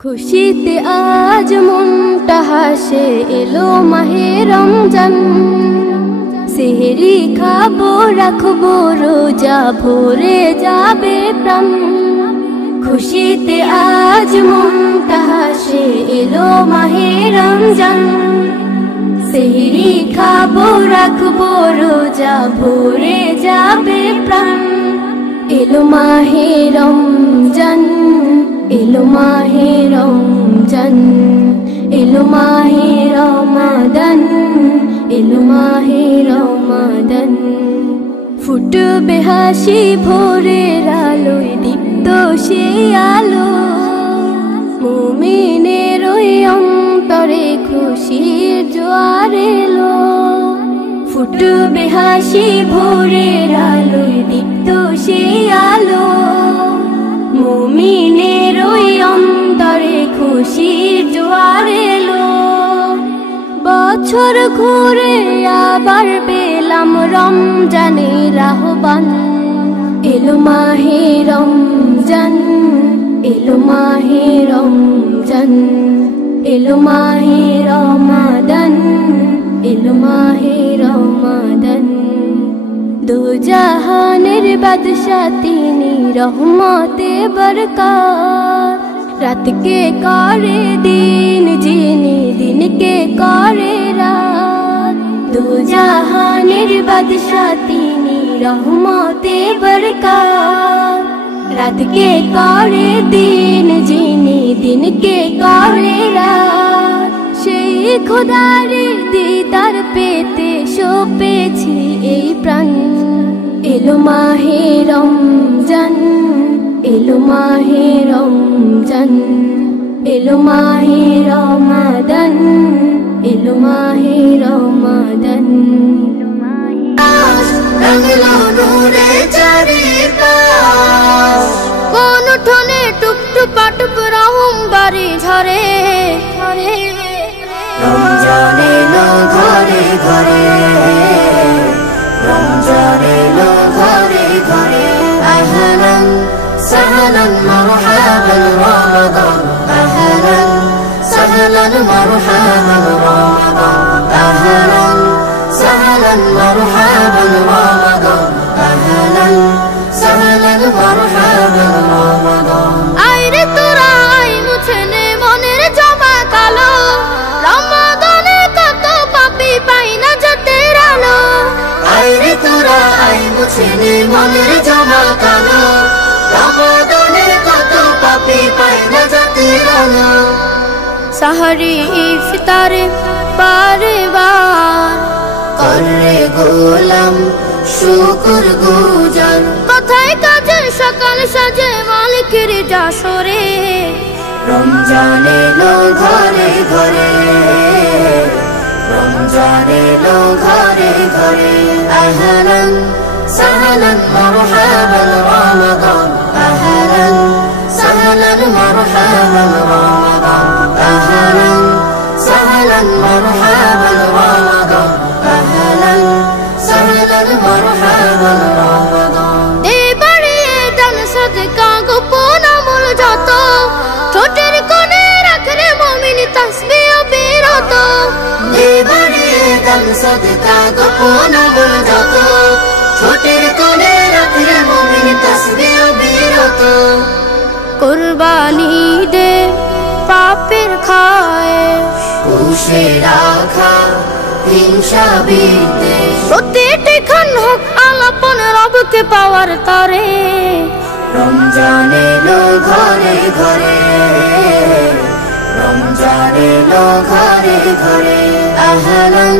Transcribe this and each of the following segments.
খুশিতে আজ মনটা হাসে, এলো মাহে রমজান। সেহরি খাবো, রাখবো রোজা, ভরে যাবে প্রাণ। খুশিতে আজ মনটা হাসে, এলো মাহে রমজান। সেহরি খাবো, রাখবো রোজা, ভরে যাবে প্রাণ। এলো মাহে রমজান, এলো মাহে রমজান, এলো মাহে রমাদান, এলো মাহে রমাদান। ফুটবে হাসি ভোরের আলোয়, দীপ্ত সে আলো। মুমিনের ওই অন্তরে খুশির জোয়ার এলো। ফুটবে হাসি ভোরের আলোয়, দীপ্ত সে আলো। মুমিনের ওই অন্তরে খুশির জোয়ার এলো। বছর ঘুরে আবার পেলাম রমজানের আহ্বান। এলো মাহে রমজান, এলো মাহে রমজান, এলো মাহে রমাদান, এলো মাহে রমাদান। দু জাহানের বাদশা তিনি, রহমতে বরকত। রাতকে করে দিন যিনি, দিনকে করে রাত। দু জাহানের বাদশা তিনি, রহমতে বরকত। রাতকে করে দিন যিনি, দিনকে করে রাত। সেই খোদার দিদার পেতে সপেছি এই প্রাণ। এলো মাহে রমজান, এলো মাহে রমজান, এলো মাহে রমাদান, এলো মাহে রমাদান। রাঙলো নূরে চারিপাশ, কোন উঠোনে টুপটুপা টুপ রহম বাড়ি ঝরে ঝরে। রমজান এলো ঘরে ঘরে, রমজান এলো ঘরে ঘরে। আহলান সাহলান মারহাবান রমাদান, আহলান সাহলান মারহাবান রমাদান, আহলান সাহলান মারহাবান রমাদান, আহলান সাহলান মারহাবান রমাদান। আইরে তোরা আই মুছে নে মনের জমা কালো। রমাদানে কত পাপী পাই না জাতের আলো। আইরে তোরা আই মুছে নে মনের জমা কালো। রমাদানে কত পাপী পাই না জাতের আলো। সাহারি ইফতারে বারে বার করে গোলাম শুকর গুজার। কথায় কাজে সকাল সাজে মালিকের জাসরে। রমজান এলো ঘরে ঘরে, রমজান এলো ঘরে ঘরে। আহলান সাহলান মারহাবান রমাদান, আহলান সাহলান মারহাবান রমাদান, আহলান সাহলান মারহাবান রমাদান, আহলান সাহলান মারহাবান রমাদান। দে বাড়িয়ে দান সাদকা গোপন আমল যত। ঠোঁটের কোণে রাখরে মুমিন তাসবিহ বিরত। দে বাড়িয়ে দান সাদকা গোপন আমল যত। ঠোঁটের কোণে রাখরে মুমিন তাসবিহ বিরত। কুরবানি দে পাপের খায়, পুষে রাখা হিংসা বিদ্বেষ। প্রতিটি ক্ষণ হোক আলাপন রবকে পাওয়ার তরে। রমজান এলো ঘরে ঘরে, রমজান এলো ঘরে ঘরে। আহলান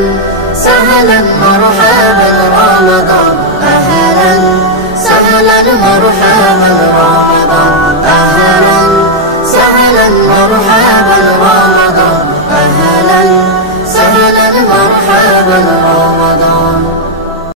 সাহলান মারহাবান রমাদান, আহলান সাহলান মারহাবান রমাদান।